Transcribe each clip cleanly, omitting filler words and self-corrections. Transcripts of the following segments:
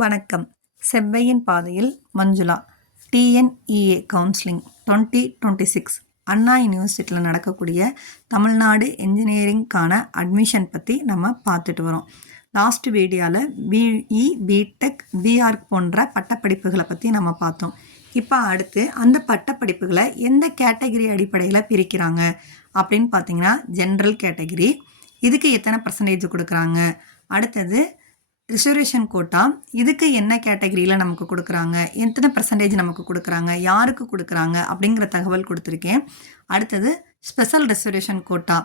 வணக்கம். செவ்வையின் பாதையில் Manjula. TNEA counselling 2026 அண்ணா யூனிவர்சிட்டியில் நடக்கக்கூடிய தமிழ்நாடு என்ஜினியரிங்கான அட்மிஷன் பற்றி நம்ம பார்த்துட்டு வரோம். லாஸ்ட் வீடியோவில் பிஇ, பிடெக், பிஆர்க் போன்ற பட்டப்படிப்புகளை பற்றி நம்ம பார்த்தோம். இப்போ அடுத்து அந்த பட்டப்படிப்புகளை எந்த கேட்டகரி அடிப்படையில் பிரிக்கிறாங்க அப்படின்னு பார்த்தீங்கன்னா, ஜென்ரல் கேட்டகரி, இதுக்கு எத்தனை பர்சன்டேஜ் கொடுக்குறாங்க, அடுத்தது ரிசர்வேஷன் கோட்டா, இதுக்கு என்ன கேட்டகரியில் நமக்கு கொடுக்குறாங்க, எத்தனை பர்சன்டேஜ் நமக்கு கொடுக்குறாங்க, யாருக்கு கொடுக்குறாங்க அப்படிங்கிற தகவல் கொடுத்துருக்கேன். அடுத்தது ஸ்பெஷல் ரிசர்வேஷன் கோட்டா,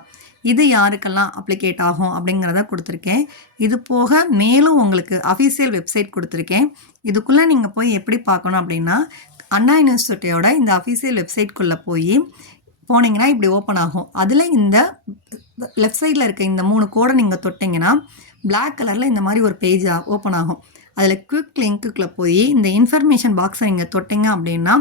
இது யாருக்கெல்லாம் அப்ளிகேட் ஆகும் அப்படிங்கிறத கொடுத்துருக்கேன். இது போக மேலும் உங்களுக்கு அஃபீஷியல் வெப்சைட் கொடுத்துருக்கேன். இதுக்குள்ளே நீங்கள் போய் எப்படி பார்க்கணும் அப்படின்னா, அண்ணா யூனிவர்சிட்டியோட இந்த அஃபீஷியல் வெப்சைட்குள்ளே போனீங்கன்னா இப்படி ஓப்பன் ஆகும். அதில் இந்த லெஃப்ட் சைடில் இருக்க இந்த 3 கோடை நீங்கள் தொட்டிங்கன்னா பிளாக் கலரில் இந்த மாதிரி ஒரு பேஜ் ஓப்பன் ஆகும். அதில் குவிக் லிங்க்குள்ளே போய் இந்த இன்ஃபர்மேஷன் பாக்ஸை நீங்கள் தொட்டிங்க அப்படின்னா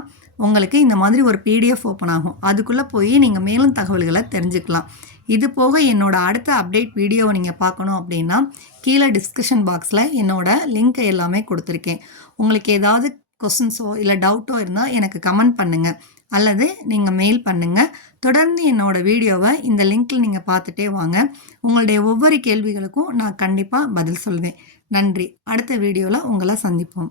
உங்களுக்கு இந்த மாதிரி ஒரு பிடிஎஃப் ஓப்பன் ஆகும். அதுக்குள்ளே போய் நீங்கள் மேலும் தகவல்களை தெரிஞ்சுக்கலாம். இது போக என்னோட அடுத்த அப்டேட் வீடியோவை நீங்கள் பார்க்கணும் அப்படின்னா கீழே டிஸ்கிரிப்ஷன் பாக்ஸில் என்னோட லிங்க்கை எல்லாமே கொடுத்துருக்கேன். உங்களுக்கு ஏதாவது கொஸ்டின்ஸோ இல்லை டவுட்டோ இருந்தால் எனக்கு கமெண்ட் பண்ணுங்கள் அல்லது நீங்கள் மெயில் பண்ணுங்கள். தொடர்ந்து என்னோடய வீடியோவை இந்த லிங்க்கில் நீங்கள் பார்த்துட்டே வாங்க. உங்களுடைய ஒவ்வொரு கேள்விகளுக்கும் நான் கண்டிப்பாக பதில் சொல்வேன். நன்றி. அடுத்த வீடியோவில் உங்களை சந்திப்போம்.